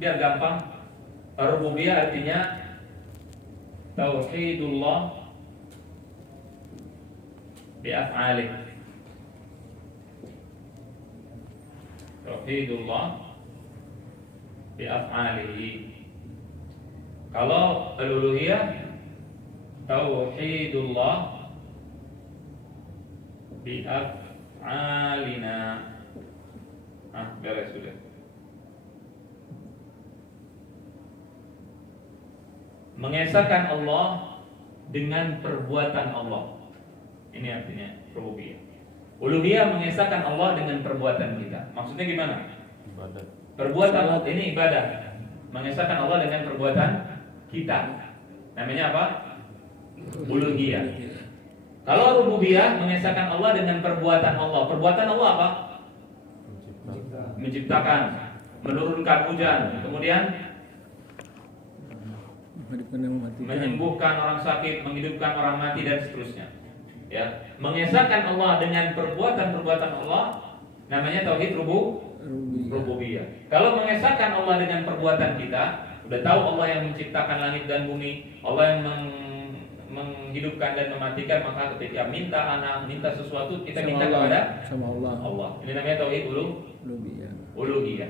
biar gampang. Rububiyah artinya tauhidullah bi af'alih. Tauhidullah bi af'alihi. Kalau al-uluhiyah tauhidullah bi af'alina. Beres sudah. Mengesahkan Allah dengan perbuatan Allah. Ini artinya rububiyah. Uluhiyah mengesahkan Allah dengan perbuatan kita. Maksudnya gimana? Ibadah. Perbuatan ini ibadah. Mengesahkan Allah dengan perbuatan kita. Namanya apa? Uluhiyah. Kalau rububiyah mengesahkan Allah dengan perbuatan Allah. Perbuatan Allah apa? Menciptakan, menurunkan hujan, kemudian menyembuhkan orang sakit, menghidupkan orang mati dan seterusnya. Ya, mengesahkan Allah dengan perbuatan-perbuatan Allah namanya tauhid rububiyah. Kalau mengesahkan Allah dengan perbuatan kita, udah tahu Allah yang menciptakan langit dan bumi, Allah yang menghidupkan dan mematikan, maka ketika minta anak, minta sesuatu, kita minta kepada Allah. Ini namanya tauhid uluhiyah.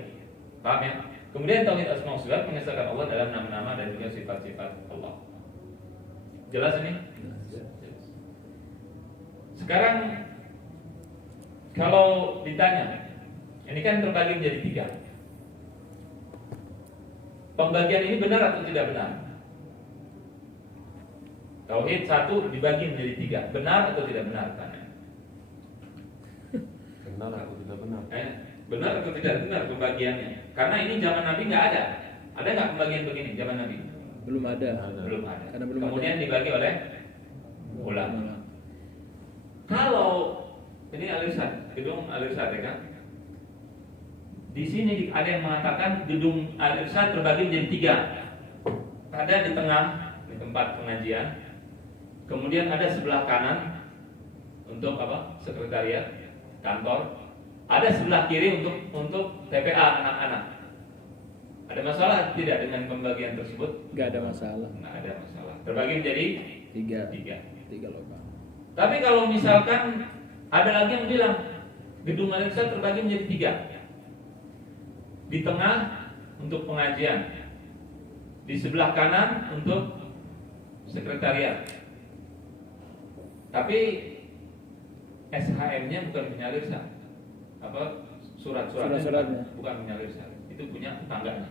Paham ya? Kemudian tauhid asma wa sifat mengesahkan Allah dalam nama-nama dan juga sifat-sifat Allah. Jelas ini? Sekarang kalau ditanya, ini kan terbagi menjadi 3. Pembagian ini benar atau tidak benar? Tauhid 1 dibagi menjadi 3. Benar atau tidak benar? Tanya. Benar atau tidak benar? Benar atau tidak benar pembagiannya? Karena ini zaman Nabi nggak ada. Ada nggak pembagian begini zaman Nabi? Belum ada. Belum ada. Karena belum Kemudian ada. dibagi oleh ulama. Kalau ini Al-Irsyad, gedung Al-Irsyad ya kan? Di sini ada yang mengatakan gedung Al-Irsyad terbagi menjadi 3. Ada di tengah, di tempat pengajian. Kemudian ada sebelah kanan untuk apa? Sekretariat, kantor. Ada sebelah kiri untuk TPA anak-anak. Ada masalah tidak dengan pembagian tersebut? Nggak ada masalah. Nggak ada masalah. Terbagi menjadi 3 lubang. Tapi kalau misalkan ada lagi yang bilang gedung Al-Irsyad terbagi menjadi 3. Di tengah untuk pengajian, di sebelah kanan untuk sekretariat. Tapi SHM-nya bukan punya Al-Irsyad. Surat-suratnya bukan punya Al-Irsyad. Itu punya tetangganya.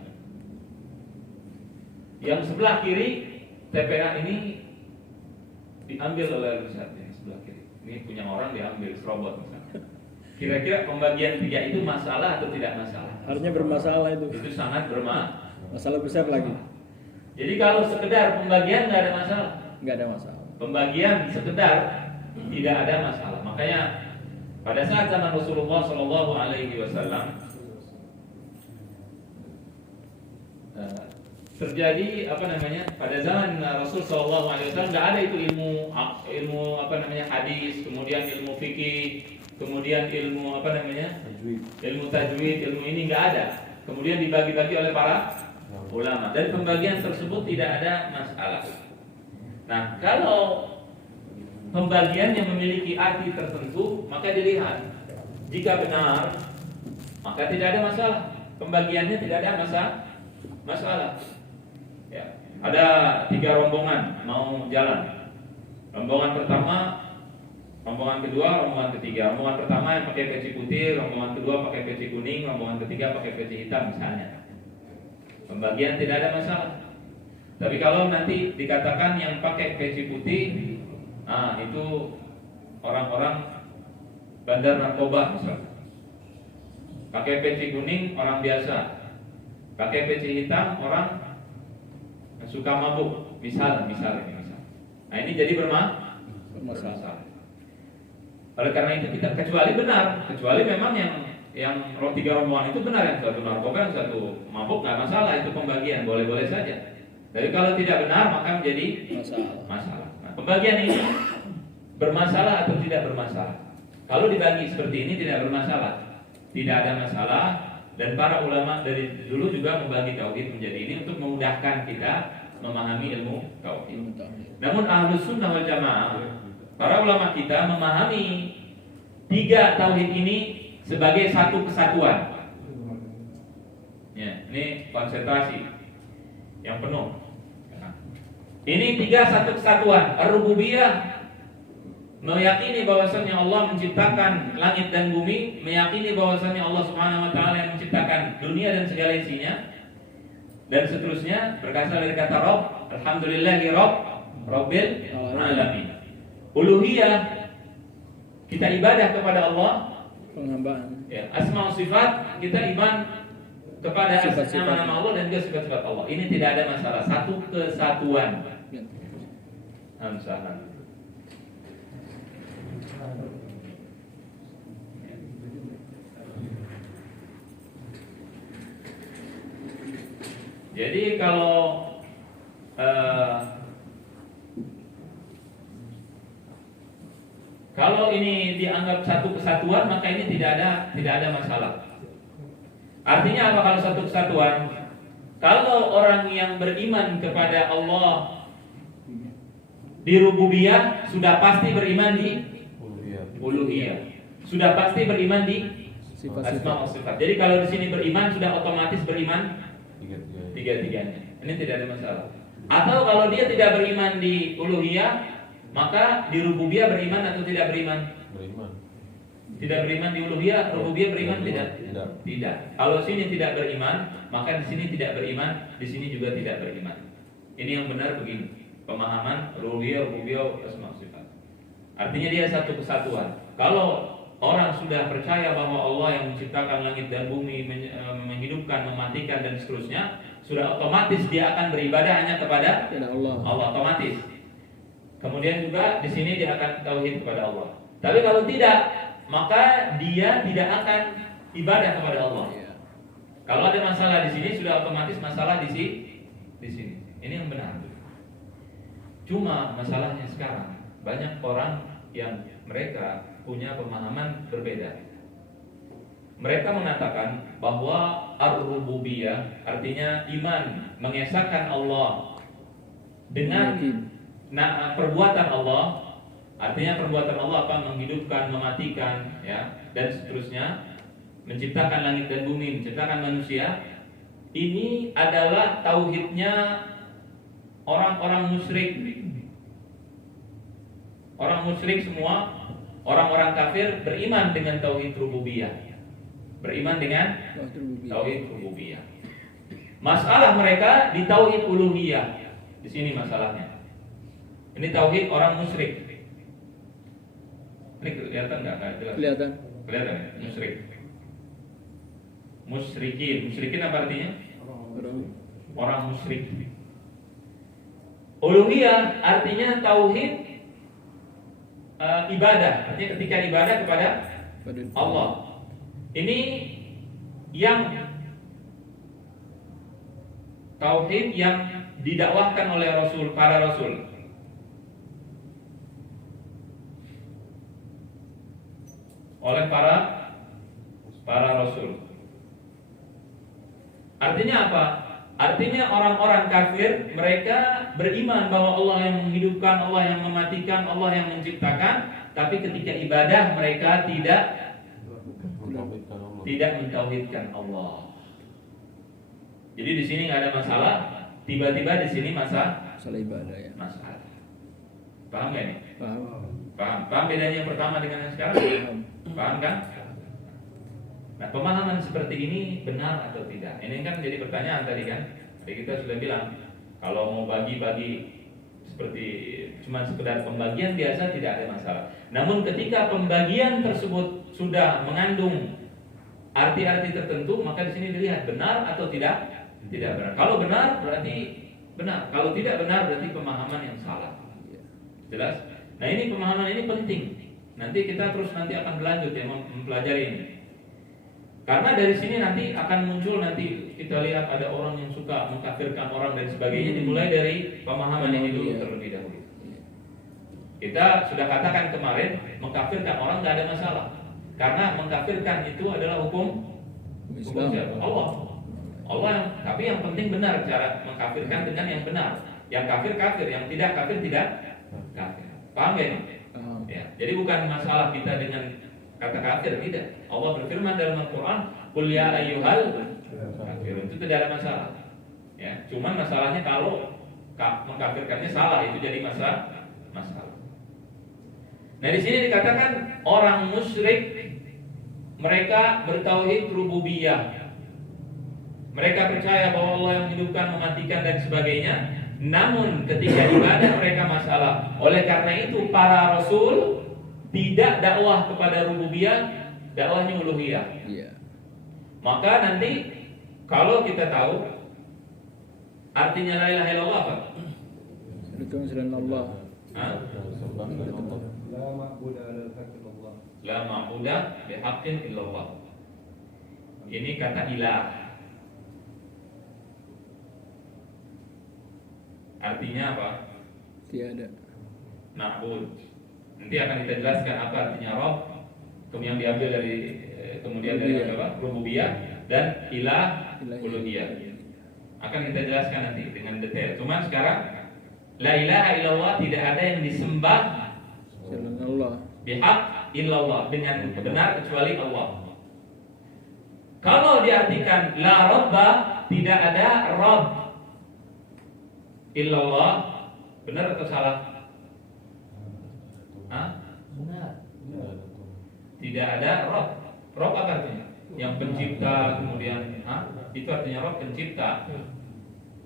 Yang sebelah kiri TPA ini diambil oleh Al-Irsyad. Sebelah kiri. Ini punya orang diambil serobot misalnya. Kira-kira pembagian 3 itu masalah atau tidak masalah? Harusnya bermasalah itu. Itu sangat Masalah besar lagi. Jadi kalau sekedar pembagian nggak ada masalah. Nggak ada masalah. Pembagian sekedar tidak ada masalah. Makanya pada saat zaman Rasulullah Shallallahu Alaihi Wasallam terjadi pada zaman Rasul Shallallahu Alaihi Wasallam nggak ada itu ilmu hadis, kemudian ilmu fikih, kemudian ilmu ilmu tajwid, ilmu ini nggak ada. Kemudian dibagi-bagi oleh para ulama dan pembagian tersebut tidak ada masalah. Nah, kalau pembagian yang memiliki arti tertentu, maka dilihat. Jika benar, maka tidak ada masalah. Pembagiannya tidak ada masalah. Ya. Ada 3 rombongan mau jalan. Rombongan pertama, rombongan kedua, rombongan ketiga. Rombongan pertama yang pakai peci putih, rombongan kedua pakai peci kuning, rombongan ketiga pakai peci hitam misalnya. Pembagian tidak ada masalah. Tapi kalau nanti dikatakan yang pakai peci putih, itu orang-orang bandar narkoba misalnya. Pakai peci kuning orang biasa. Pakai peci hitam orang suka mabuk, misal. Nah ini jadi bermasalah. Oleh karena itu kita kecuali memang yang 3 rombongan itu benar, yang satu narkoba, yang satu mabuk, nggak masalah, itu pembagian boleh-boleh saja. Tapi kalau tidak benar maka menjadi masalah. Nah, pembagian ini bermasalah atau tidak bermasalah? Kalau dibagi seperti ini tidak bermasalah, tidak ada masalah Dan para ulama dari dulu juga membagi tauhid menjadi ini untuk memudahkan kita memahami ilmu tauhid. Namun Ahlus Sunnah wal Jamaah, para ulama kita memahami tiga tauhid ini sebagai satu kesatuan. Ya, ini konsentrasi yang penuh. Ini tiga satu kesatuan. Ar-Rububiyah, meyakini bahwasannya Allah menciptakan langit dan bumi, meyakini bahwasannya Allah Subhanahu wa taala yang menciptakan dunia dan segala isinya, dan seterusnya berasal dari kata Rabb, alhamdulillahi rabbil alamin. Uluhiyah, kita ibadah kepada Allah, penghambaan. ya, asma wa sifat, kita iman kepada nama-nama Allah dan juga sifat-sifat Allah. Ini tidak ada masalah, satu kesatuan. Hamzah. Jadi kalau ini dianggap satu kesatuan, maka ini tidak ada masalah. Artinya apa kalau satu kesatuan? Kalau orang yang beriman kepada Allah di rububiyah sudah pasti beriman di uluhiyah. Sudah pasti beriman di asma wa sifat. Jadi kalau di sini beriman sudah otomatis beriman tiga-tiganya. Ini tidak ada masalah. Atau kalau dia tidak beriman di uluhiyah, maka di rububiyah beriman atau tidak beriman? Beriman. Tidak beriman di uluhiyah, rububiyah beriman tidak? Tidak. Kalau sini tidak beriman, maka di sini tidak beriman, di sini juga tidak beriman. Ini yang benar begini. Pemahaman uluhiyah, rububiyah, asma sifat. Artinya dia satu kesatuan. Kalau orang sudah percaya bahwa Allah yang menciptakan langit dan bumi, menghidupkan, mematikan dan seterusnya, sudah otomatis dia akan beribadah hanya kepada Allah. Allah otomatis. Kemudian juga di sini dia akan tauhid kepada Allah. Tapi kalau tidak, maka dia tidak akan ibadah kepada Allah. Kalau ada masalah di sini, sudah otomatis masalah di sini. Ini yang benar. Cuma masalahnya sekarang banyak orang yang mereka punya pemahaman berbeda. Mereka mengatakan bahwa ar-rububiyah artinya iman, mengesahkan Allah dengan perbuatan Allah. Artinya perbuatan Allah apa? Menghidupkan, mematikan, ya, dan seterusnya, menciptakan langit dan bumi, menciptakan manusia. Ini adalah tauhidnya orang-orang musyrik. Orang musyrik semua, orang-orang kafir beriman dengan tauhid rububiyah. Beriman dengan tauhid rububiyah. Masalah mereka di tauhid uluhiyah. Di sini masalahnya. Ini tauhid orang musyrik. Ini kelihatan enggak jelas? Kelihatan ya? Musyrik. Musyrikin apa artinya? Orang musyrik. Uluhiyah artinya tauhid ibadah. Artinya ketika ibadah kepada Allah. Ini yang tauhid yang didakwahkan oleh para rasul. Oleh para rasul. Artinya apa? Artinya orang-orang kafir mereka beriman bahwa Allah yang menghidupkan, Allah yang mematikan, Allah yang menciptakan, tapi ketika ibadah mereka tidak mentauhidkan Allah. Jadi di sini nggak ada masalah. Tiba-tiba di sini masalah ibadah ya. Masalah. Paham nggak nih? Paham bedanya yang pertama dengan yang sekarang? Paham kan? Nah, pemahaman seperti ini benar atau tidak? Ini kan jadi pertanyaan tadi kan. Jadi kita sudah bilang kalau mau bagi-bagi seperti cuma sekedar pembagian biasa tidak ada masalah. Namun ketika pembagian tersebut sudah mengandung arti-arti tertentu, maka di sini dilihat benar atau tidak benar. Kalau benar berarti benar. Kalau tidak benar berarti pemahaman yang salah. Jelas? Nah, ini pemahaman ini penting. Nanti kita terus akan berlanjut ya mempelajari ini. Karena dari sini nanti akan muncul, nanti kita lihat ada orang yang suka mengkafirkan orang dan sebagainya, dimulai dari pemahaman ini dulu terlebih dahulu. Kita sudah katakan kemarin, mengkafirkan orang tidak ada masalah. Karena mengkafirkan itu adalah hukum Islam. siapa? Allah. Allah tapi yang penting benar cara mengkafirkan dengan yang benar. Yang kafir kafir, yang tidak kafir tidak kafir. Paham ya ini? Ya. Jadi bukan masalah kita dengan kata kafir, tidak. Allah berfirman dalam Al-Quran, "Qul ya ayyuhal kafirun." Itu tidak ada masalah. Ya, cuman masalahnya kalau mengkafirkannya salah, itu jadi masalah. Nah, di sini dikatakan orang musyrik mereka bertauhid rububiyah. Mereka percaya bahwa Allah yang menghidupkan, mematikan dan sebagainya. Namun ketika ibadah mereka masalah. Oleh karena itu para rasul tidak dakwah kepada rububiyah, dakwahnya uluhiyah. Iya. Maka nanti kalau kita tahu artinya la ilaha illallah apa? Syarikat selain Allah. Hah? Sembah selain Allah. La ma'budu bihaqqin illallah. Ini kata ilah. Artinya apa? Tiada. Na'bud. Nanti akan kita jelaskan apa artinya Rabb. Kemudian diambil dari kemudian dari apa? Rububiyah dan ilah uluhiyah. Akan kita jelaskan nanti dengan detail. Cuman sekarang la ilaha illallah, tidak ada yang disembah Selain Allah. bihaq illallah, dengan benar kecuali Allah. Kalau diartikan la rabba, tidak ada rabb illallah, benar atau salah? Hah? Benar. Tidak ada rabb. Rabb apa artinya? Yang pencipta, kemudian itu artinya rabb, pencipta.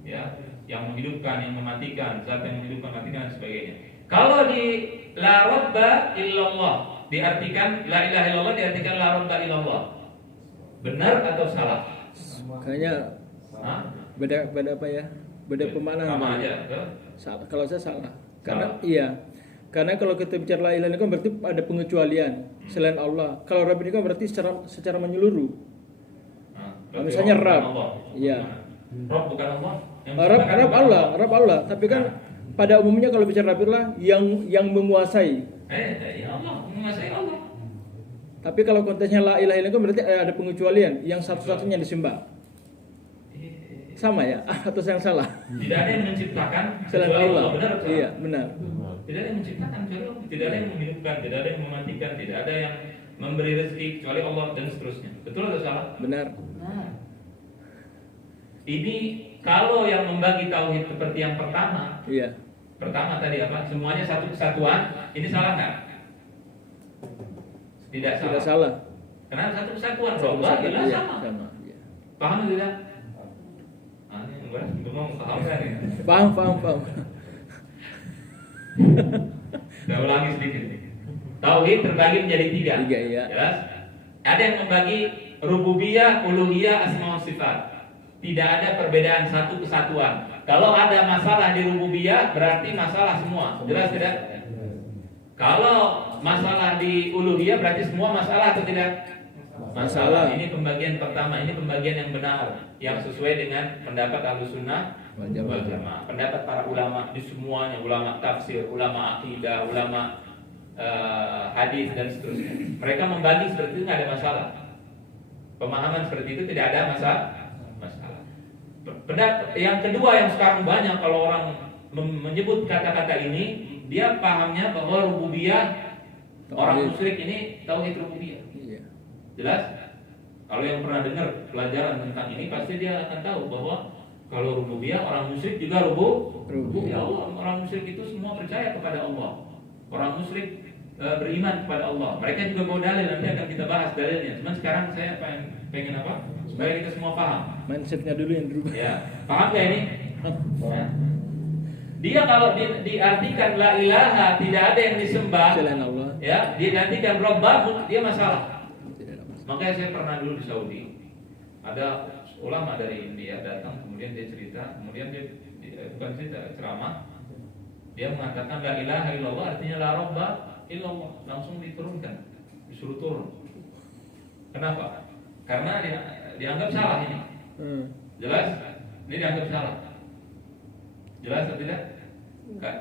Ya, yang menghidupkan, yang mematikan, zat yang menghidupkan, mematikan dan sebagainya. Kalau di la rabba illallah diartikan la ilaha illallah, diartikan la rabba illallah. Benar atau salah? Kayaknya beda apa ya? Beda pemaknaan. Sama aja, betul? Salah. Kalau saya salah. Karena iya. Karena kalau kita bicara la ilaha illallah kan berarti ada pengecualian selain Allah. Kalau Rabb ini kan berarti secara menyeluruh. Berarti Misalnya Allah Rabb. bukan Allah. Iya. Rabb bukan Allah. Yang Rabb bukan Rabb Allah. Tapi kan pada umumnya kalau bicara Rabb lah yang menguasai. Ya Allah, menguasai Allah. Tapi kalau konteksnya la ilaha illallah kan berarti ada pengecualian yang satu-satunya disembah. Sama ya? Atau yang salah? Tidak ada yang menciptakan Selain kecuali Allah. Benar atau Iya, salah? benar. Tidak ada yang menciptakan kecuali Allah. Tidak ada yang menghidupkan, tidak ada yang mematikan, tidak ada yang memberi rezeki kecuali Allah dan seterusnya. Betul atau salah? Benar. Ini kalau yang membagi tauhid seperti yang pertama, Iya. pertama tadi apa? Semuanya satu kesatuan. Ini salah nggak? Tidak salah. Tidak salah. Karena satu kesatuan. Satu Robba kesatuan, ilah iya, sama. sama. Iya. Paham tidak? Ini enggak, belum paham kan ya? Paham. Saya ulangi sedikit. Tauhid terbagi menjadi tiga. Tiga, iya. Jelas? Ada yang membagi rububiyah, uluhiyah, asma wa sifat. Tidak ada perbedaan, satu kesatuan. Kalau ada masalah di rububiyah berarti masalah semua. Jelas tidak? Kalau masalah di uluhiyah berarti semua masalah atau tidak? Masalah. Ini pembagian pertama, ini pembagian yang benar, yang sesuai dengan pendapat Ahlussunnah wal Jamaah. Pendapat para ulama di semuanya, ulama tafsir, ulama akidah, ulama hadis dan seterusnya. Mereka membagi seperti itu, nggak ada masalah. Pemahaman seperti itu tidak ada masalah. Pendapat yang kedua yang sekarang banyak kalau orang menyebut kata-kata ini, dia pahamnya bahwa rububiyah, orang musyrik ini tauhid rububiyah. Iya. Jelas? Kalau yang pernah dengar pelajaran tentang ini pasti dia akan tahu bahwa kalau rububiyah, orang musyrik juga rububiyah Allah. Orang musyrik itu semua percaya kepada Allah. Orang musyrik beriman kepada Allah. Mereka juga bawa dalil, nanti akan kita bahas dalilnya. Cuman sekarang saya pengen apa? Supaya kita semua paham. Mindsetnya dulu yang berubah. Ya, paham gak ini? Ya. Dia kalau diartikan la ilaha, tidak ada yang disembah Selain Allah. ya, diartikan Rabbah, dia masalah. Tidak ada masalah. Makanya saya pernah dulu di Saudi, ada ulama dari India datang, kemudian dia cerita, kemudian dia bukan cerita, ceramah, dia mengatakan la ilaha illallah artinya la rabba illallah, langsung diturunkan, disuruh turun. Kenapa? Karena dianggap salah ini. Jelas? Ini dianggap salah. Jelas atau tidak?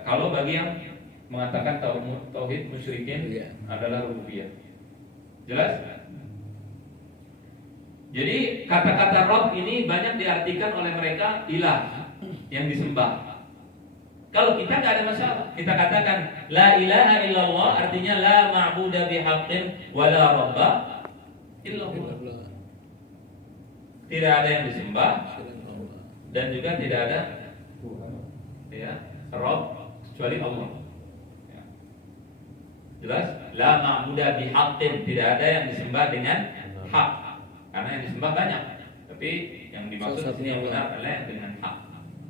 Kalau bagi yang mengatakan tauhid musyrikin adalah rububiyah. Jelas? Jadi kata-kata Rabb ini banyak diartikan oleh mereka ilah yang disembah. Kalau kita nggak ada masalah, kita katakan la ilaha illallah artinya la ma'budu bihaqqin wa la rabba illallah. Tidak ada yang disembah dan juga tidak ada ya Rabb kecuali Allah. Ya. Jelas? La ma'budu bihaqqin, tidak ada yang disembah dengan hak. Karena yang disembah banyak, tapi yang dimaksud di sini yang benar adalah yang dengan hak.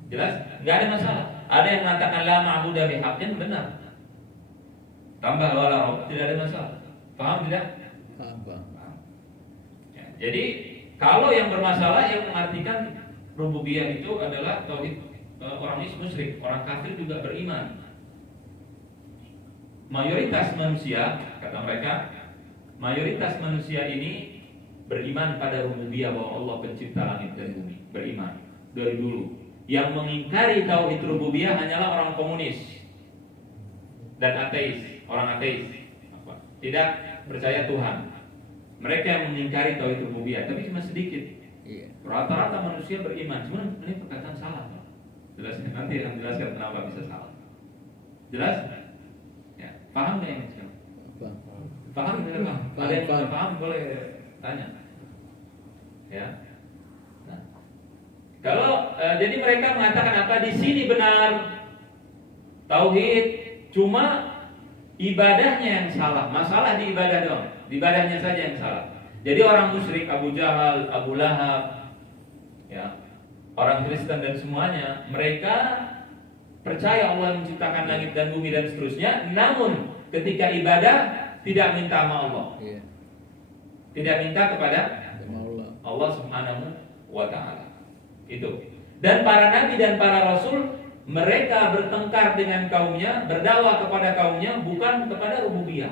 Jelas? Nggak ada masalah. Ada yang mengatakan la ma'budu bihaqqin, benar. Tambah wala rabb, tidak ada masalah. Paham tidak? Paham. Ya, jadi kalau yang bermasalah yang mengartikan rububiyah itu adalah tauhid orang musyrik, orang kafir juga beriman. Mayoritas manusia, kata mereka, mayoritas manusia ini beriman pada rububiyah bahwa Allah pencipta langit dan bumi, beriman dari dulu. Yang mengingkari tauhid rububiyah hanyalah orang komunis dan ateis, orang ateis, tidak percaya Tuhan. Mereka yang mengingkari tauhid rububiyah, tapi cuma sedikit. Rata-rata manusia beriman, cuma ini perkataan salah. Jelas, nanti akan jelaskan kenapa bisa salah. Jelas? Ya, paham nggak ini? Paham? Ada yang tidak paham boleh tanya. Ya. Nah, kalau jadi mereka mengatakan apa? Di sini benar tauhid, cuma ibadahnya yang salah. Masalah di ibadah dong. Di ibadahnya saja yang salah. Jadi orang musyrik, Abu Jahal, Abu Lahab, ya, orang Kristen dan semuanya, mereka percaya Allah menciptakan langit dan bumi dan seterusnya. Namun ketika ibadah tidak minta sama Allah, tidak minta kepada Allah Subhanahu wa Ta'ala. Itu. Dan para nabi dan para rasul, mereka bertengkar dengan kaumnya, berdakwah kepada kaumnya bukan kepada rububiyah,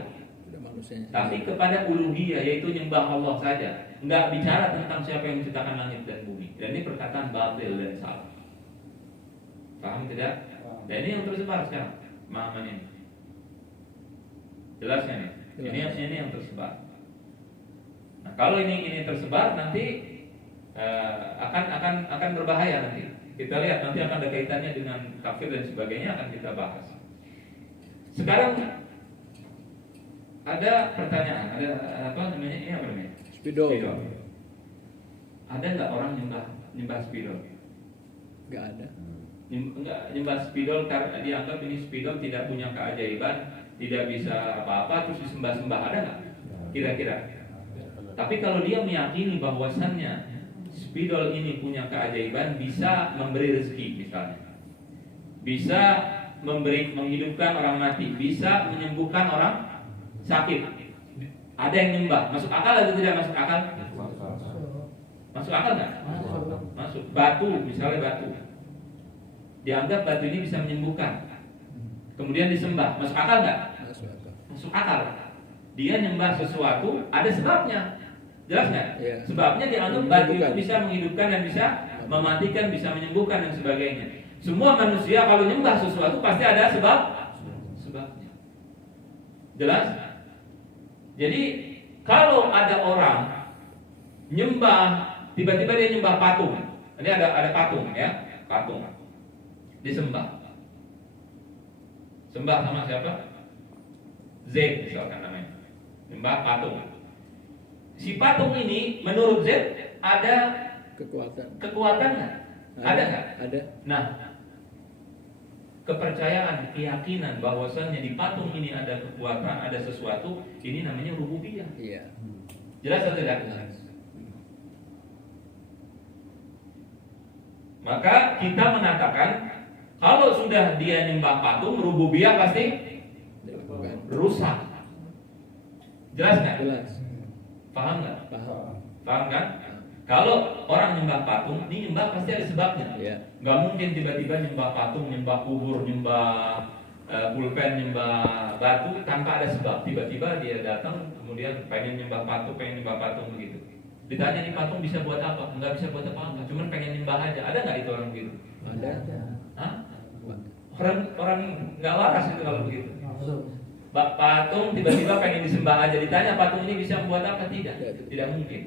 tapi kepada uluhiyah, yaitu nyembah Allah saja. Enggak bicara tentang siapa yang menciptakan langit dan bumi. Dan ini perkataan batil dan salah. Paham tidak? Dan ini yang tersebar sekarang pemahaman ini. Jelas kan ya? Ini yang tersebar. Nah, kalau ini tersebar nanti akan berbahaya nanti. Kita lihat nanti akan ada kaitannya dengan kafir dan sebagainya, akan kita bahas. Sekarang ada pertanyaan, ada apa namanya? Ini apa namanya? Spidol. Ada nggak orang nyembah spidol? Nggak ada. Nyembah spidol karena dianggap ini spidol tidak punya keajaiban, tidak bisa apa-apa, terus disembah-sembah, ada nggak? Kira-kira. Tapi kalau dia meyakini bahwasannya spidol ini punya keajaiban, bisa memberi rezeki misalnya, bisa menghidupkan orang mati, bisa menyembuhkan orang sakit, ada yang nyembah, masuk akal atau tidak masuk akal? Masuk akal nggak? Masuk. Batu, misalnya batu, dianggap batu ini bisa menyembuhkan, kemudian disembah, masuk akal nggak? Masuk akal. Dia nyembah sesuatu, ada sebabnya, jelas nggak? Ya. Sebabnya dianggap batu itu bisa menghidupkan dan bisa mematikan, bisa menyembuhkan dan sebagainya. Semua manusia kalau nyembah sesuatu pasti ada sebabnya. Jelas? Jadi kalau ada orang nyembah, tiba-tiba dia nyembah patung. Ini ada patung ya, patung disembah. Sembah sama siapa? Z misalkan namanya. Nyembah patung. Si patung ini menurut Z ada kekuatan nggak? Ada nggak? Ada. Nah, kepercayaan, keyakinan bahwasannya di patung ini ada kekuatan, ada sesuatu, ini namanya rububiyah. Iya. Jelas atau tidak? Jelas. Maka kita mengatakan kalau sudah dia nyembah patung, rububiyah pasti rusak. Jelas nggak? Jelas. Paham nggak? Paham kan? Kalau orang nyembah patung, ini nyembah pasti ada sebabnya. Nggak mungkin tiba-tiba nyembah patung, nyembah kubur, nyembah pulpen, nyembah batu tanpa ada sebab. Tiba-tiba dia datang, kemudian pengen nyembah patung begitu. Ditanya nih patung bisa buat apa? Nggak bisa buat apa-apa, cuman pengen nyembah aja. Ada nggak itu orang begitu? Ada. Hah? Orang nggak waras itu kalau begitu. Patung tiba-tiba pengen disembah aja. Ditanya patung ini bisa buat apa? Tidak mungkin.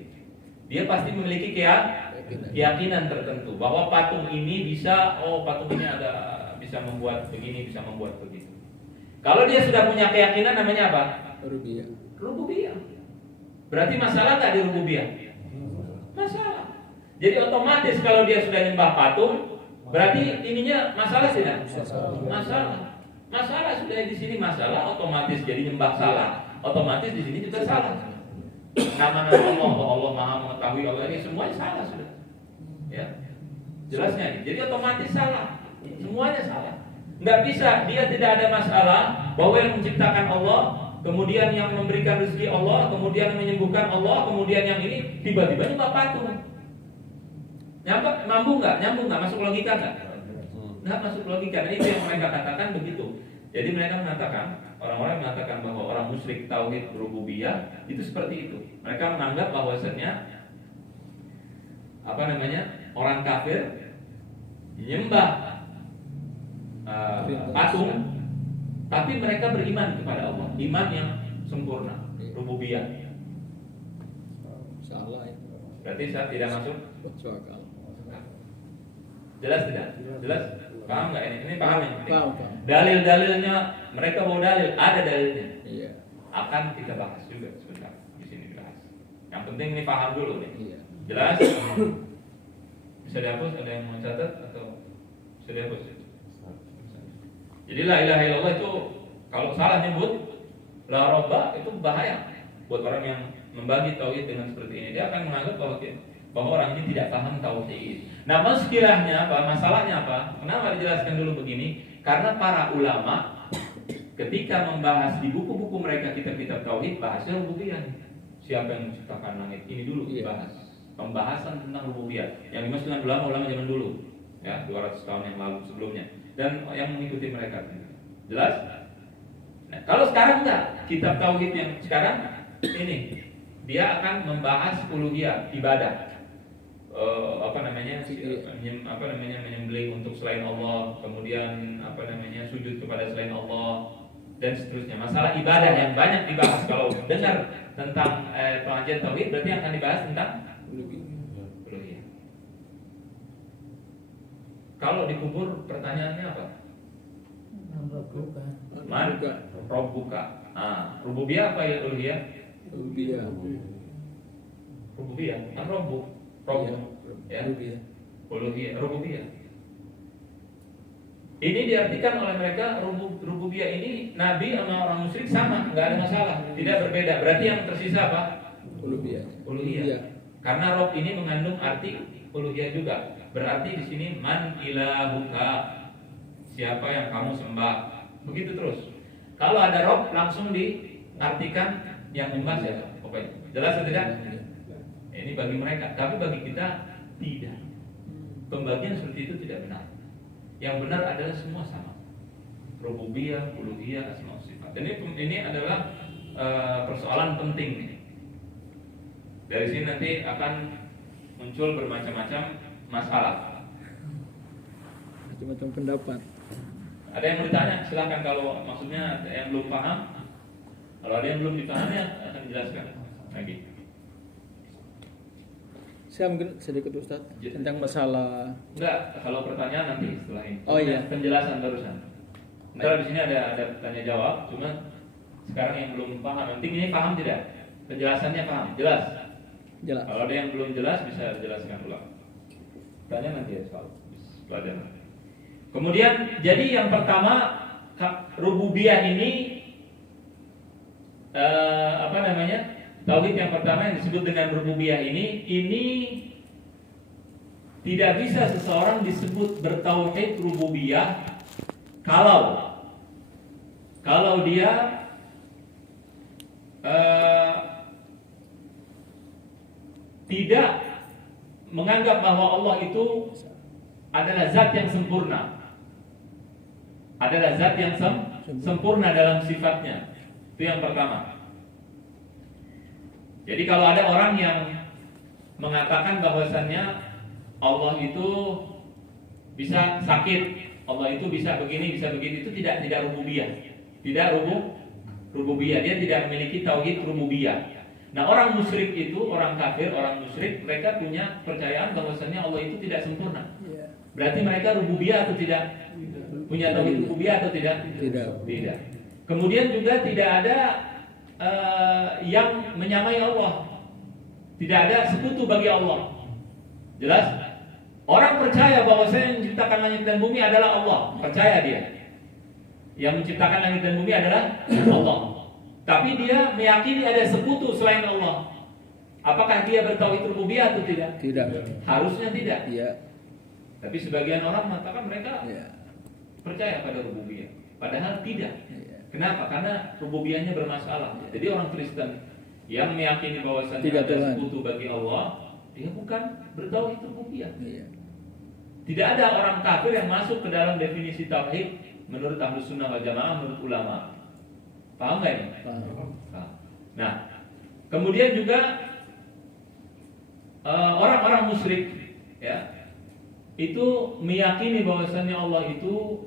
Dia pasti memiliki keyakinan tertentu bahwa patung ini bisa, patung ini bisa membuat begini, bisa membuat begitu. Kalau dia sudah punya keyakinan, namanya apa? Rububiyah. Berarti masalah nggak di rububiyah? Masalah. Jadi otomatis kalau dia sudah nyembah patung, berarti ininya masalah tidak? Masalah. Masalah sudah di sini masalah, otomatis jadi nyembah salah. Otomatis di sini juga salah. Nama-nama Allah Maha mengetahui, Allah ini semuanya salah sudah. Ya. Jelasnya. Jadi otomatis salah. Semuanya salah. Nggak bisa, dia tidak ada masalah bahwa yang menciptakan Allah, kemudian yang memberikan rezeki Allah, kemudian menyembuhkan Allah, kemudian yang ini tiba-tiba nyembah patung. Nyambung nggak? Masuk logika nggak? Nggak masuk logika. Dan itu yang mereka katakan begitu. Jadi mereka mengatakan, orang-orang mengatakan bahwa orang musyrik tauhid rububiyah itu seperti itu. Mereka menganggap bahwasannya orang kafir menyembah patung, tapi mereka beriman kepada Allah, iman yang sempurna, rububiyah. Salah ya. Berarti saya tidak masuk. Masuk akal. Jelas tidak? Jelas? Paham nggak ini? Ini paham ya? Paham. Dalil-dalilnya mereka bawa dalil, ada dalilnya. Iya. Akan kita bahas juga sebentar di sini dibahas. Yang penting ini paham dulu nih. Iya. Jelas? Bisa dihapus? Ada yang mau catat atau bisa dihapus? Jadi la ilaha illallah itu kalau salah nyebut la robba itu bahaya buat orang yang membagi tauhid dengan seperti ini. Dia akan menganggap bahwa orang ini tidak paham tauhid. Nah, sekiranya apa? Masalahnya apa? Kenapa dijelaskan dulu begini? Karena para ulama ketika membahas di buku-buku mereka kitab-kitab tauhid bahasnya rububiyah. Siapa yang menciptakan langit? Ini dulu dibahas. Pembahasan tentang rububiyah yang dimaksud dengan ulama zaman dulu, ya 200 tahun yang lalu sebelumnya, dan yang mengikuti mereka. Jelas? Nah, kalau sekarang enggak, kitab tauhid yang sekarang ini dia akan membahas uluhiyah, ibadah. Menyembelih untuk selain Allah, kemudian sujud kepada selain Allah dan seterusnya. Masalah ibadah yang banyak dibahas. Kalau dengar tentang pengajian tauhid berarti akan dibahas tentang uluhiyah. Kalau dikubur pertanyaannya apa? Man Rabbuka. Rububiyah apa ya uluhiyah? Rububiyah. Man Rabbuk. Ya. Uluhiyah, rububiyah. Ini diartikan oleh mereka rububiyah ini nabi sama orang musyrik sama, nggak ada masalah, tidak berbeda. Berarti yang tersisa apa? Uluhiyah. Karena Rob ini mengandung arti uluhiyah juga. Berarti di sini man ilahuka, siapa yang kamu sembah. Begitu terus. Kalau ada Rob langsung diartikan yang menyembah siapa? Pokoknya. Jelas atau tidak? Ini bagi mereka, tapi bagi kita tidak. Pembagian seperti itu tidak benar. Yang benar adalah semua sama. Rububiyah, uluhiyah, asma wa sifat. Dan ini adalah persoalan penting. Dari sini nanti akan muncul bermacam-macam masalah. Macam-macam pendapat. Ada yang mau ditanya? Silahkan kalau maksudnya ada yang belum paham. Kalau ada yang belum dipahami akan dijelaskan lagi. Saya mungkin sedikit Ustaz tentang masalah. Enggak, kalau pertanyaan nanti setelah ini. Oh iya. Penjelasan barusan. Ntar di sini ada tanya jawab, cuma sekarang yang belum paham. Yang penting ini paham tidak? Penjelasannya paham, jelas. Jelas. Kalau ada yang belum jelas bisa dijelaskan ulang. Tanya nanti ya soal pelajaran. Kemudian jadi yang pertama rububiyah ini tauhid yang pertama yang disebut dengan rububiyah ini tidak bisa seseorang disebut bertauhid rububiyah kalau dia tidak menganggap bahwa Allah itu adalah zat yang sempurna, adalah zat yang sempurna dalam sifatnya. Itu yang pertama. Jadi kalau ada orang yang mengatakan bahwasannya Allah itu bisa sakit, Allah itu bisa begini, bisa begitu, itu tidak rububiyah. Tidak rububiyah, dia tidak memiliki tauhid rububiyah. Nah, orang musyrik itu, orang kafir, orang musyrik, mereka punya percayaan bahwasannya Allah itu tidak sempurna. Iya. Berarti mereka rububiyah atau tidak? Punya tauhid rububiyah atau tidak? Tidak. Tidak. Kemudian juga tidak ada yang menyamai Allah. Tidak ada sekutu bagi Allah. Jelas? Orang percaya bahwa yang menciptakan langit dan bumi adalah Allah. Percaya dia. Yang menciptakan langit dan bumi adalah Allah. Tapi dia meyakini ada sekutu selain Allah. Apakah dia bertauhid rububiyah atau tidak? Tidak. Harusnya tidak. Iya. Tapi sebagian orang mengatakan mereka Iya. percaya pada rububiyah. Padahal tidak. Iya. Kenapa? Karena rububiyahnya bermasalah. Jadi orang Kristen yang meyakini bahwasannya Tidak ada Tuhan. sekutu bagi Allah, dia bukan bertauhid rububiyah. Iya. Tidak ada orang kafir yang masuk ke dalam definisi tauhid menurut Ahlus Sunnah wal Jamaah, menurut ulama. Paham nggak ini? Paham. Paham. Nah, kemudian juga orang-orang musyrik, ya, itu meyakini bahwasannya Allah itu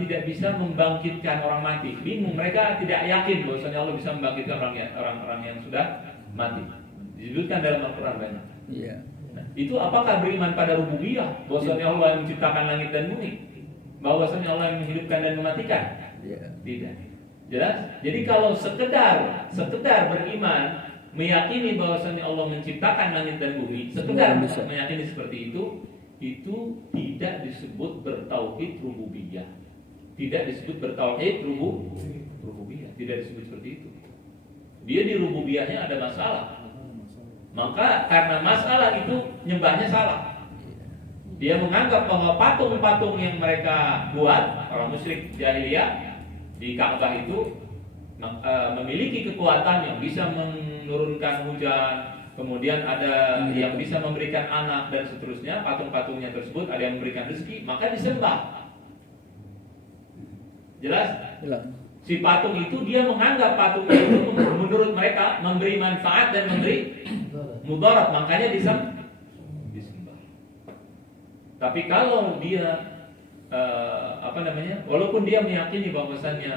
tidak bisa membangkitkan orang mati. Bingung, mereka tidak yakin bahwasannya Allah bisa membangkitkan orang-orang yang sudah mati. Disebutkan dalam Al-Quran banyak. Iya. Nah, itu apakah beriman pada rububiyah? Bahwasannya Allah yang menciptakan langit dan bumi? Bahwasannya Allah yang menghidupkan dan mematikan? Iya. Tidak. Jelas? Jadi kalau sekedar beriman, meyakini bahwasannya Allah menciptakan langit dan bumi, sekedar Bisa. meyakini seperti itu tidak disebut bertauhid rububiyah. Tidak disebut bertauhid rububiyah. Tidak disebut seperti itu. Dia di rububiyahnya ada masalah. Maka karena masalah itu nyembahnya salah. Dia menganggap bahwa patung-patung yang mereka buat, orang musyrik jahiliyah di Ka'bah itu memiliki kekuatan yang bisa menurunkan hujan, kemudian ada yang bisa memberikan anak dan seterusnya. Patung-patungnya tersebut ada yang memberikan rezeki, maka disembah. Jelas? Jelas. Si patung itu, dia menganggap patung itu menurut mereka memberi manfaat dan memberi mudarat, makanya disembah. Tapi kalau dia walaupun dia meyakini bahwasannya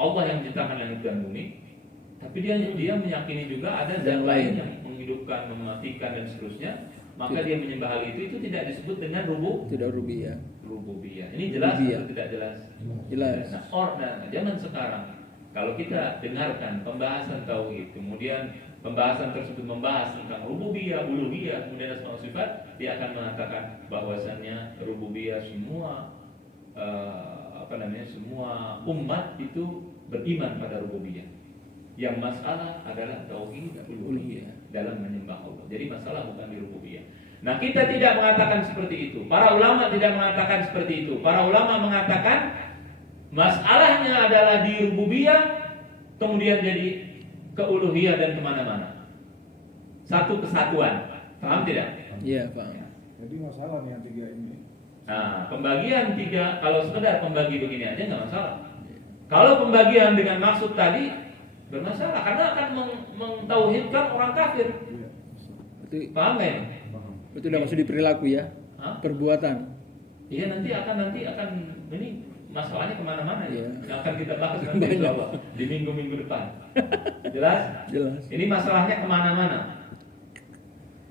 Allah yang menciptakan langit dan bumi, tapi dia meyakini juga ada zat lain yang menghidupkan, mematikan dan seterusnya, maka dia menyembah hal itu tidak disebut dengan rububiyah. Ini jelas Rububiyah. atau tidak jelas? Jelas. Nah, zaman sekarang kalau kita dengarkan pembahasan tauhid, kemudian pembahasan tersebut membahas tentang rububiyah, uluhiyah, kemudian asma wa sifat, dia akan mengatakan bahwasannya rububiyah semua semua umat itu beriman pada rububiyah. Yang masalah adalah tauhid uluhiyah dalam menyembah Allah. Jadi masalah bukan di rububiyah. Nah, kita tidak mengatakan seperti itu. Para ulama tidak mengatakan seperti itu. Para ulama mengatakan masalahnya adalah di rububiyah, kemudian jadi ke uluhiyah dan kemana-mana. Satu kesatuan. Paham tidak? Iya, paham. Jadi masalah nih yang tiga ini. Nah, pembagian tiga, kalau sekedar pembagi begini aja nggak masalah. Kalau pembagian dengan maksud tadi bermasalah, karena akan mentauhidkan orang kafir. Iya. Paham ya? Paham. Itu udah masuk di perilaku ya. Hah? Perbuatan. Iya, nanti akan ini masalahnya kemana-mana ya. Iya. Yang akan kita bahas nanti insya Allah di minggu-minggu depan. Jelas? Jelas. Ini masalahnya kemana-mana.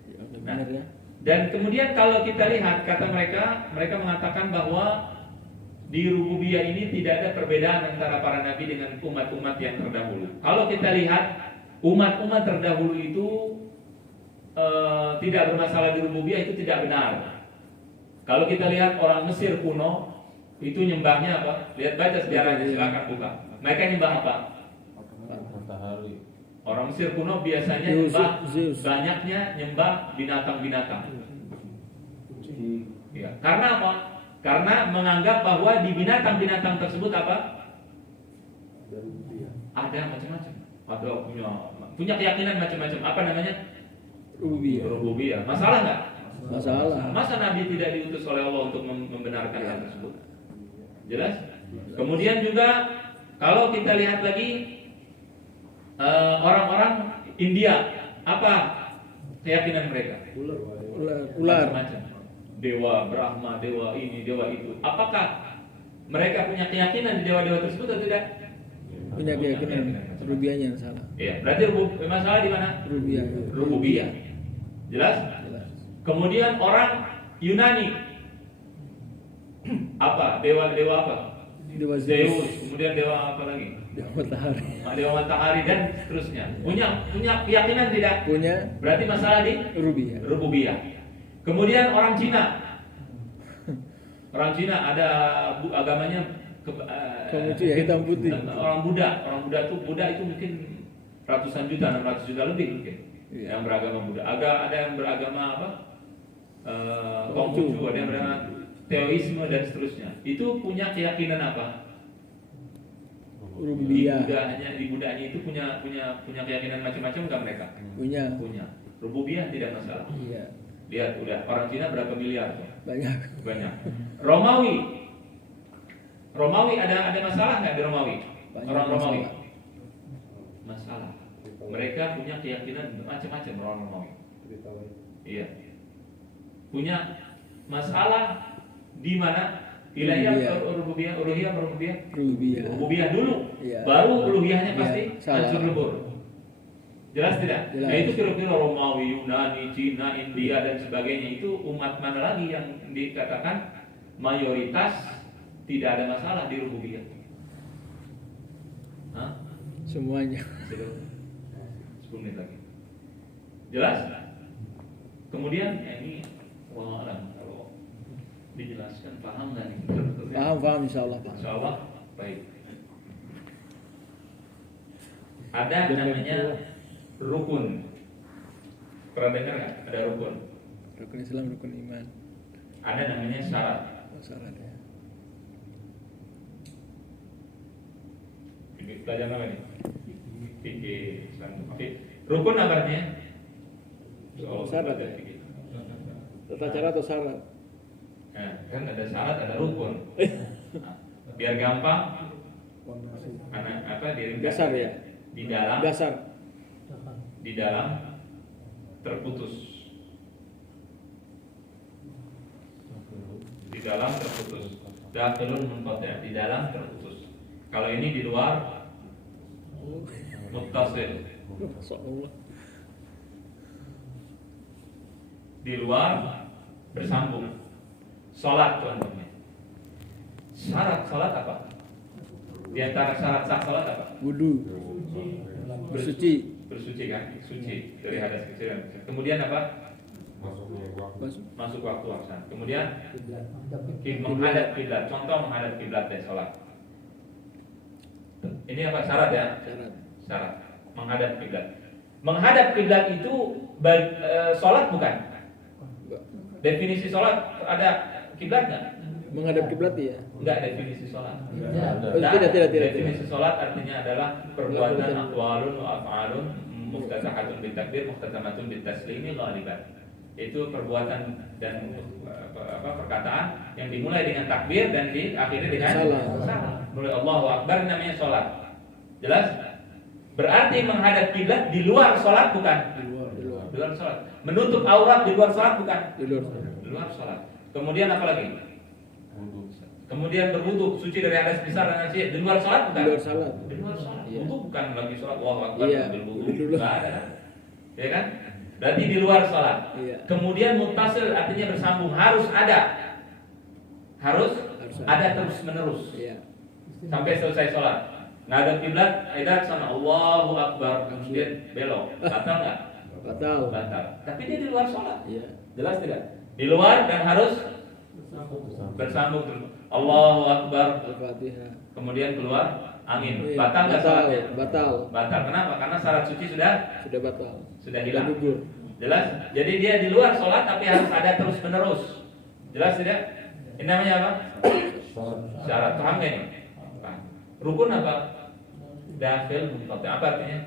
Ya, Nah, benar ya. dan kemudian kalau kita lihat, kata mereka mengatakan bahwa di rububiyah ini tidak ada perbedaan antara para nabi dengan umat-umat yang terdahulu. Kalau kita lihat umat-umat terdahulu itu tidak bermasalah di rububiyah, itu tidak benar. Kalau kita lihat orang Mesir kuno itu nyembahnya apa? Lihat, baca sejarahnya, silakan buka. Mereka nyembah apa? Matahari. Orang Mesir kuno biasanya Zeus, nyembah, Zeus. banyaknya nyembah binatang-binatang. Ya. Karena apa? Karena menganggap bahwa di binatang-binatang tersebut apa? Ada macam-macam. Ada punya keyakinan macam-macam. Apa namanya? Rububiyah. Rububiyah. Masalah nggak? Masalah. Masa Nabi tidak diutus oleh Allah untuk membenarkan hal tersebut? Jelas? Kemudian juga kalau kita lihat lagi orang-orang India, apa keyakinan mereka? Ular. Macam-macam. Dewa Brahma, dewa ini, dewa itu. Apakah mereka punya keyakinan di dewa-dewa tersebut atau tidak? Punya keyakinan. Rubiahnya yang salah. Iya, berarti masalah di mana? Rubiah. Rububiyah. Jelas? Jelas. Kemudian orang Yunani apa? Dewa apa? Dewa Zeus. Zeus, Kemudian dewa apa lagi? Dewa Matahari. Dewa matahari dan seterusnya. Punya keyakinan tidak? Punya Berarti masalah di Rubiah. rububiyah. Kemudian orang Cina. Orang Cina ada agamanya Konghucu ya, hitam putih. Orang Buddha itu mungkin ratusan juta, 600 juta lebih mungkin. Iya. Yang beragama Buddha. Ada yang beragama apa? Konghucu, ada yang beragama teoisme dan seterusnya. Itu punya keyakinan apa? Rubiah. Di Buddhanya itu punya keyakinan macam-macam enggak mereka? Punya. Punya. Rububiyah tidak masalah. Iya. Lihat udah orang Cina berapa miliar tuh? Banyak. Banyak. Romawi ada masalah nggak di Romawi? Banyak Orang Romawi masalah. masalah. Mereka punya keyakinan macam-macam orang Romawi. Iya. Punya masalah di mana wilayah Rububiyah. uluhiyah Rubiah. rububiyah dulu, Iya. baru uluhiyahnya Iya, pasti salah. hancur lebur. Jelas tidak? Jelas. Nah itu kira-kira Romawi, Yunani, Cina, India dan sebagainya itu umat mana lagi yang dikatakan mayoritas tidak ada masalah di rububiyah? Hah? Semuanya. 10 menit lagi. Jelas? Kemudian ini wallahualam kalau dijelaskan paham nggak nih? Paham insyaallah paham. Insyaallah baik. Ada namanya rukun. Pernah dengar nggak? Ada rukun. Rukun Islam, rukun iman. Ada namanya syarat. Salah ya. Ini pelajaran apa nih? Fikih Islam. Rukun apa artinya? Syarat ya. Tata cara atau syarat? Nah, kan ada syarat, ada rukun. Nah, biar gampang, diringkas. Dasar ya. Di dalam Dasar. terputus. Di dalam terputus. Dakhilun munqati', di dalam terputus. Kalau ini di luar muttasil. Masyaallah. Di luar bersambung. Salat contohnya. Syarat salat apa? Di antara syarat sah salat apa? Wudu. Bersuci. Bersuci kan? Suci dari hadas kecil. Kemudian apa? Masuk waktu asar. Kemudian menghadap kiblat. Contoh menghadap kiblat dan salat. Ini apa syarat ya? Syarat. Syarat. Menghadap kiblat. Menghadap kiblat itu salat bukan? Definisi salat ada kiblat nggak? Menghadap kiblat ya? Enggak definisi sholat. Tidak. Definisi sholat artinya adalah perbuatan aqwalun wa af'alun muftatahatun bitakbir muftatamatun bitaslimi ghaliban. Itu perbuatan dan perkataan yang dimulai dengan takbir dan diakhiri dengan salam. Mulai Allahu Akbar namanya sholat. Jelas? Berarti menghadap kiblat di luar sholat bukan? Di luar sholat. Menutup aurat di luar sholat bukan? Di luar. Di luar sholat. Kemudian apa lagi? Kemudian berwudu, suci dari hadas besar dan kecil. Di luar sholat bukan? Di luar salat. Di luar sholat. Iya. Wudu bukan lagi sholat. Allahu Akbar Iya. sambil wudu. Dulu. Enggak ada. Ya kan? Berarti di luar sholat. Iya. Kemudian muttasil artinya bersambung, harus ada. Harus ada terus menerus. Iya. Sampai selesai sholat. Ngadep kiblat, aidat sana Allahu Akbar, kemudian belok. Batal enggak? Batal. Batal. Tapi dia di luar sholat. Iya. Jelas tidak? Di luar dan harus bersambung terus. Allahu Akbar. Al-Fatihah. Kemudian keluar angin. Iya. Batal nggak sholatnya? Batal. Batal. Kenapa? Karena syarat suci sudah Batal. hilang. Gugur. Jelas? Jadi dia di luar sholat tapi harus ada terus menerus. Jelas tidak? Ini namanya apa? Syarat. Paham nggak ini? Paham. Rukun apa? Dakhil munqati'. Apa artinya?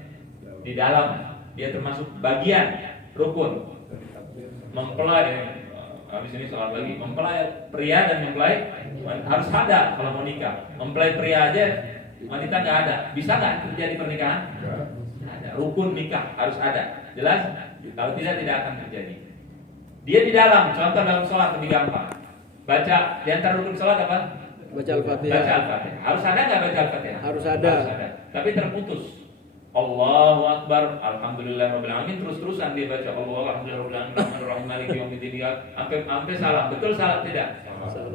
Di dalam. Dia termasuk bagian rukun. Mempelai. Habis ini soal lagi. Mempelai pria dan mempelai harus ada kalau mau nikah. Mempelai pria aja wanita nggak ada. Bisa nggak terjadi pernikahan? Ada. Rukun nikah harus ada. Jelas? Kalau tidak akan terjadi. Dia di dalam. Contoh dalam sholat lebih gampang. Baca di antara rukun sholat apa? Baca Al-Fatihah. Baca Al-Fatihah. Harus ada nggak baca Al-Fatihah? Harus ada. Tapi terputus. Allahu Akbar, Alhamdulillahirabbil alamin, terus-terusan dia baca Alhamdulillahirabbil alamin, Rahmanir-Rahim, Maliki yaumiddin, sampai salam. Betul salah tidak?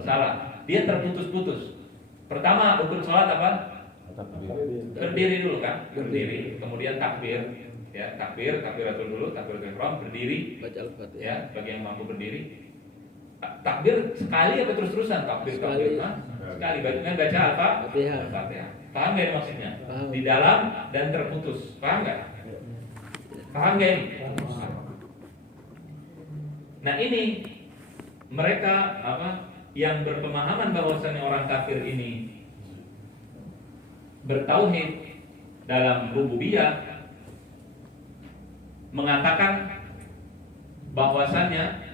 Salah. Dia terputus-putus. Pertama rukun salat apa? Berdiri dulu kan? Berdiri, kemudian takbir, ya, takbiratul dulu, takbiratul ihram, berdiri, Baca Al-Fatihah. ya, bagi yang mampu berdiri. Takbir sekali apa terus-terusan? Takbir, Sekali. sekali. Baca apa? Fatihah. Al-Fatihah. Paham nggak ini maksudnya? Paham. Di dalam dan terputus. Paham nggak? Paham nggak ini? Nah ini mereka yang berpemahaman bahwasannya orang kafir ini bertauhid dalam rububiyah, mengatakan bahwasannya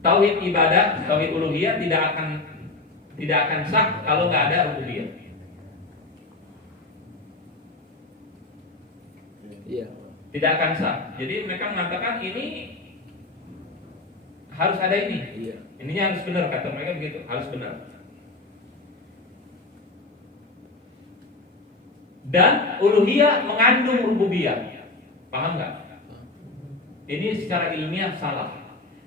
tauhid ibadah, tauhid uluhiyah tidak akan sah kalau nggak ada rububiyah. Iya. Tidak akan sah. Jadi mereka mengatakan ini harus ada ini. Iya. Ininya harus benar, kata mereka begitu, harus benar. Dan uluhiyah mengandung rububiyah. Paham nggak? Ini secara ilmiah salah.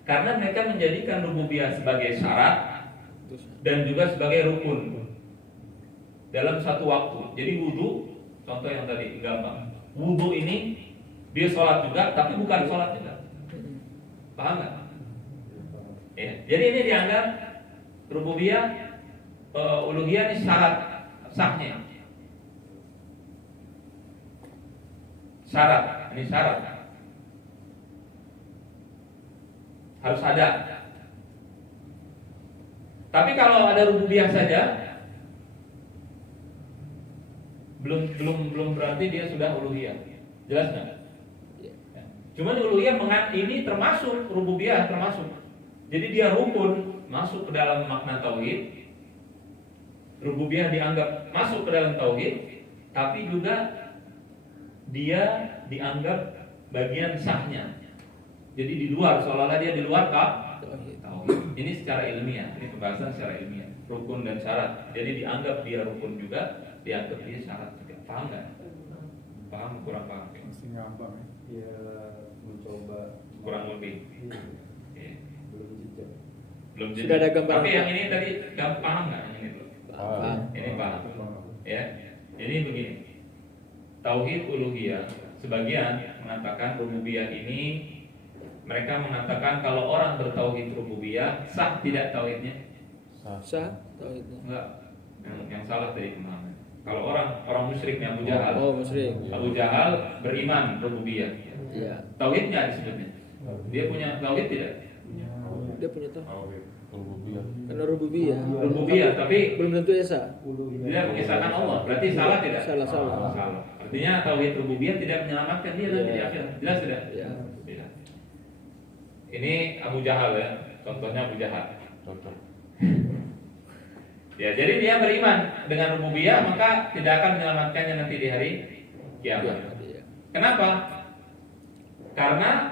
Karena mereka menjadikan rububiyah sebagai syarat dan juga sebagai rukun dalam satu waktu. Jadi wudu, contoh yang tadi gampang. Wudu ini dia sholat juga, tapi bukan sholat juga. Paham nggak? Ya. Jadi ini dianggap rububiyah, uluhiyah ini syarat sahnya. Syarat, ini syarat. Harus ada. Tapi kalau ada rububiyah saja, belum berarti dia sudah uluhiyah. Jelas nggak? Ya. Cuman uluhiyah ini termasuk rububiyah, termasuk. Jadi dia rukun, masuk ke dalam makna tauhid. Rububiyah dianggap masuk ke dalam tauhid, tapi juga dia dianggap bagian sahnya. Jadi di luar, seolah-olah dia di luar tauhid. Ini secara ilmiah, ini pembahasan secara ilmiah. Rukun dan syarat. Jadi dianggap dia rukun juga, dianggap dia syarat juga. Paham nggak? Paham kurang paham? Masih ngambang ya. Ya mencoba Kurang lebih. Ya. Belum Sudah ada gambaran. Tapi yang ini tadi paham nggak? Yang ini belum. Paham. Ini paham. Ya. Jadi begini. Tauhid uluhiyah, sebagian mengatakan rububiyah ini, mereka mengatakan kalau orang bertauhid rububiyah sah tidak tauhidnya? Sah tauhidnya. Enggak. Yang salah tadi pemahaman. Kalau orang musyrik Abu Jahal. Oh, musyrik. Abu Jahal beriman rububiyah. Iya. Tauhidnya disebutnya. Dia punya tauhid tidak? Dia punya tauhid. rububiyah. Karena rububiyah. Rububiyah, tapi belum tentu esa. tidak mengisahkan Allah. Berarti salah tidak? Salah. Salah. Artinya tauhid rububiyah tidak menyelamatkan dia nanti di akhirat. Jelas tidak? Iya. Tidak. Ini Abu Jahal ya. Contohnya Abu Jahal. Cocok. Ya, jadi dia beriman dengan rububiyah, maka tidak akan menyelamatkannya nanti di hari kiamat. Iya. Kenapa? Karena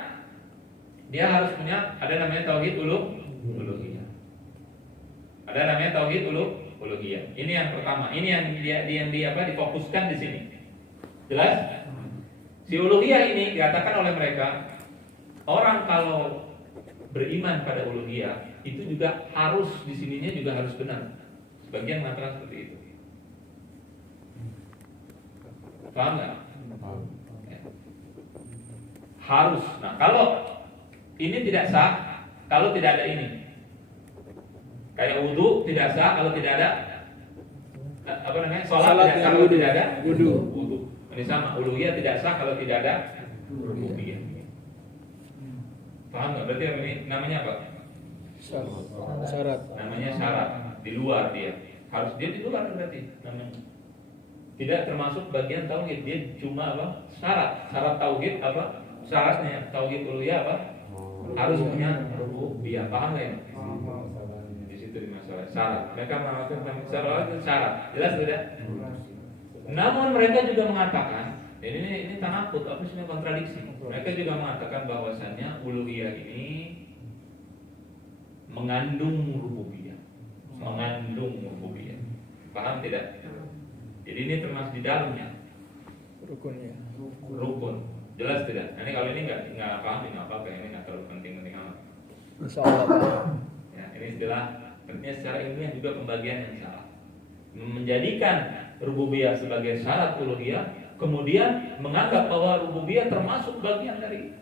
dia harus punya ada namanya tauhid uluhiyah. Ada namanya tauhid uluhiyah. Ini yang pertama. Ini yang difokuskan di sini. Jelas? Si uluhiyah ini dikatakan oleh mereka, orang kalau beriman pada uluhiyah itu juga harus di sininya juga harus benar. Sebagian mengatakan seperti itu. Paham nggak? Ya. Harus. Nah, kalau ini tidak sah, kalau tidak ada ini. Kayak wudhu tidak sah kalau tidak ada sholat tidak sah kalau tidak ada wudhu. Ini sama. Uluhiyah tidak sah kalau tidak ada rububiyah. Paham nggak? Berarti ini namanya apa? Syarat. Namanya syarat. Di luar dia. Harus dia di luar berarti namanya. Tidak termasuk bagian tauhid. Dia cuma apa? Syarat. Syarat tauhid apa? Syaratnya tauhid uluhiyah apa? Harus punya rububiyah. Paham nggak ya? Di situ di masalah syarat. Mereka mengatakan syarat. Jelas tidak? Namun mereka juga mengatakan ini tanakut, apa sih kontradiksi. Mereka juga mengatakan bahwasannya uluhiyah ini mengandung rububiyah. Mengandung rububiyah. Paham tidak? Jadi ini termasuk di dalamnya. Rukun ya. Rukun. Jelas tidak? Nah, ini kalau ini nggak paham ini apa-apa, ini nggak terlalu penting amat. Insya Allah Pak. Ya, ini istilah artinya secara ilmiah juga pembagian yang salah. Menjadikan rububiyah sebagai syarat uluhiyah, kemudian menganggap bahwa rububiyah termasuk bagian dari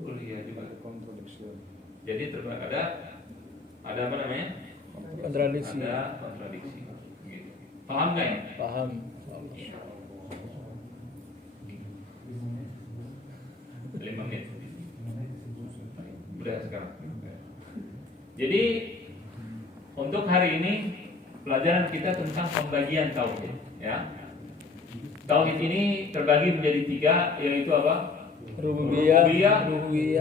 uluhiyah juga. Kontradiksi. Jadi ada apa namanya? Kontradiksi. Ada kontradiksi. Gitu. Paham nggak ya? Paham. 5 menit. Udah sekarang. Jadi untuk hari ini pelajaran kita tentang pembagian tauhid, ya. Tauhid ini terbagi menjadi 3, yaitu apa? Rububiyah,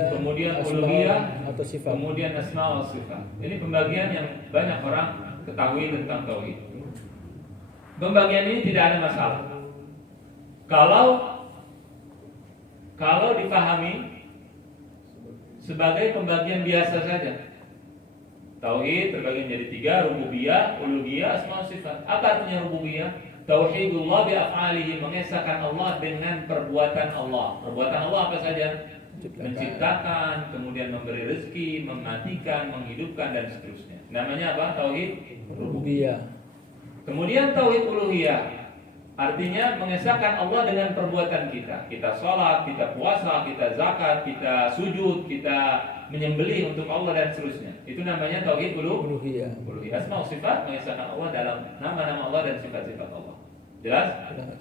kemudian asma uluhiyah, atau sifat. kemudian asma wa sifat. Ini pembagian yang banyak orang ketahui tentang tauhid. Pembagian ini tidak ada masalah. Kalau dipahami sebagai pembagian biasa saja. Tauhid terbagi menjadi 3, rububiyah, uluhiyah, asma wa sifat. Apa artinya rububiyah? Tauhidullah bi af'alihi, mengesahkan Allah dengan perbuatan Allah. Perbuatan Allah apa saja? Menciptakan, kemudian memberi rezeki, mematikan, menghidupkan dan seterusnya. Namanya apa? Tauhid Rububiyah. Kemudian tauhid uluhiyah, artinya mengesahkan Allah dengan perbuatan kita. Kita sholat, kita puasa, kita zakat, kita sujud, kita menyembelih untuk Allah dan seterusnya. Itu namanya tauhid Uluhiyah. uluhiyah. Asma wa sifat, mengesahkan Allah dalam nama-nama Allah dan sifat-sifat Allah. Jelas? Jelas.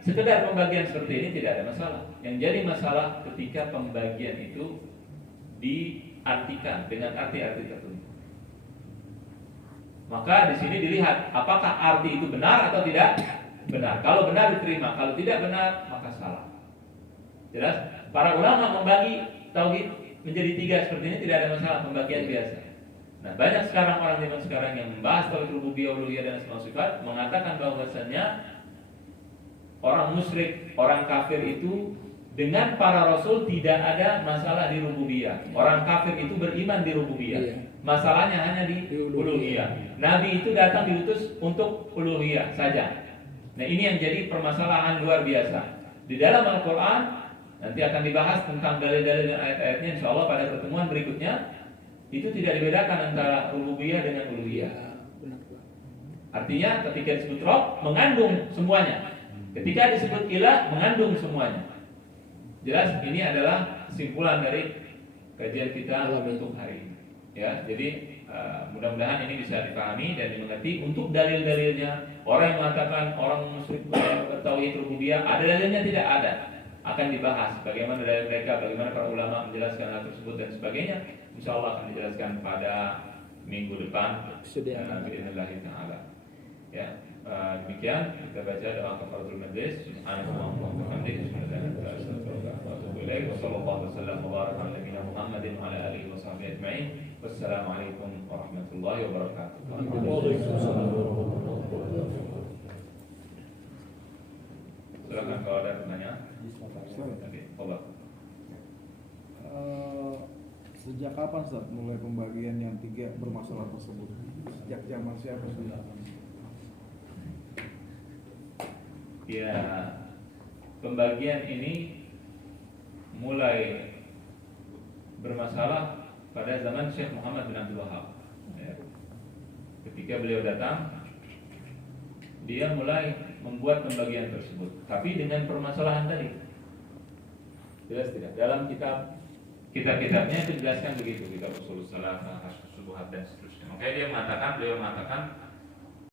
Sekedar pembagian seperti ini tidak ada masalah. Yang jadi masalah ketika pembagian itu diartikan dengan arti-arti tertentu. Maka di sini dilihat apakah arti itu benar atau tidak benar. Kalau benar diterima, kalau tidak benar maka salah. Jelas? Para ulama membagi tauhid menjadi 3 seperti ini tidak ada masalah, pembagian biasa. Nah, banyak sekarang orang zaman sekarang yang membahas tauhid rububiyah, uluhiyah dan asma wa sifat mengatakan bahwasanya orang musyrik, orang kafir itu dengan para rasul tidak ada masalah di rububiyah. Orang kafir itu beriman di rububiyah. Iya. Masalahnya hanya di uluhiyah. Nabi itu datang diutus untuk uluhiyah saja. Nah, ini yang jadi permasalahan luar biasa. Di dalam Al-Quran nanti akan dibahas tentang dalil-dalil dan ayat-ayatnya, insya Allah pada pertemuan berikutnya. Itu tidak dibedakan antara rububiyah dengan uluhiyah. Artinya ketika disebut Rabb mengandung semuanya. Ketika disebut ilah mengandung semuanya. Jelas ini adalah kesimpulan dari kajian kita untuk hari ini. Ya, jadi mudah-mudahan ini bisa dipahami dan dimengerti. Untuk dalil-dalilnya, orang yang mengatakan orang musyrik bertauhid rububiyah, ada dalilnya tidak ada, akan dibahas. Bagaimana dalil mereka, bagaimana para ulama menjelaskan hal tersebut dan sebagainya. Insya Allah akan dijelaskan pada minggu depan. Bismillah taala. Ya, demikian kita baca doa kafaratul majlis. Subhanallah wa bihamdihi, sallallahu wasallam wa baraka ala nabiyyina Muhammadin wa ala alihi wa sahbihi ajma'in. Wassalamualaikum warahmatullahi wabarakatuh. Silakan kalau ada pertanyaan. Oke, coba. Sejak kapan Ustaz mulai pembagian yang 3 bermasalah tersebut? Sejak zaman siapa sudah? Ya, pembagian ini mulai bermasalah pada zaman Syekh Muhammad bin Abdul Wahab. Ya. Ketika beliau datang, dia mulai membuat pembagian tersebut, tapi dengan permasalahan tadi. Jelas tidak? Dalam kitab-kitabnya itu dijelaskan begitu, kitab Ushulus Salah, Subuhat dan seterusnya. Makanya beliau mengatakan